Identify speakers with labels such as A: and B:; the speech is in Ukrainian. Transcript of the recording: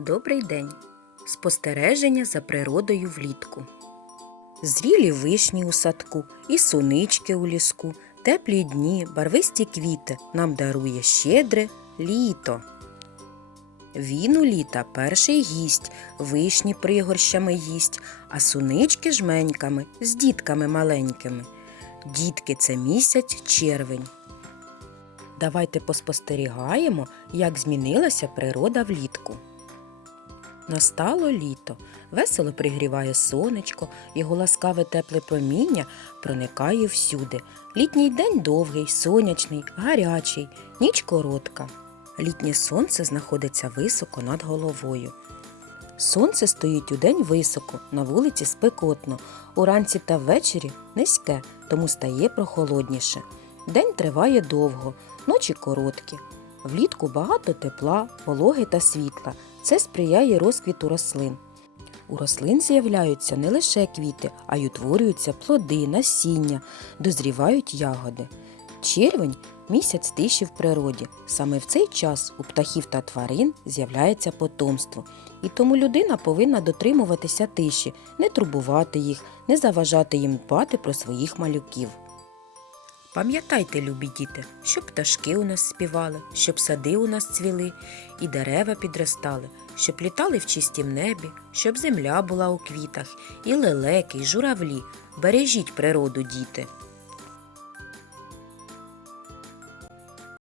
A: Добрий день. Спостереження за природою влітку. Зрілі вишні у садку і сунички у ліску, теплі дні, барвисті квіти нам дарує щедре літо. Він у літа перший гість, вишні пригорщами їсть, а сунички жменьками з дітками маленькими. Дітки це місяць червень. Давайте поспостерігаємо, як змінилася природа влітку. Настало літо, весело пригріває сонечко, його ласкаве тепле проміння проникає всюди. Літній день довгий, сонячний, гарячий, ніч коротка. Літнє сонце знаходиться високо над головою. Сонце стоїть удень високо, на вулиці спекотно, уранці та ввечері низьке, тому стає прохолодніше. День триває довго, ночі короткі. Влітку багато тепла, вологи та світла. Це сприяє розквіту рослин. У рослин з'являються не лише квіти, а й утворюються плоди, насіння, дозрівають ягоди. Червень місяць тиші в природі. Саме в цей час у птахів та тварин з'являється потомство. І тому людина повинна дотримуватися тиші, не турбувати їх, не заважати їм дбати про своїх малюків. Пам'ятайте, любі діти, щоб пташки у нас співали, щоб сади у нас цвіли, і дерева підростали, щоб літали в чистім небі, щоб земля була у квітах, і лелеки, і журавлі. Бережіть природу, діти.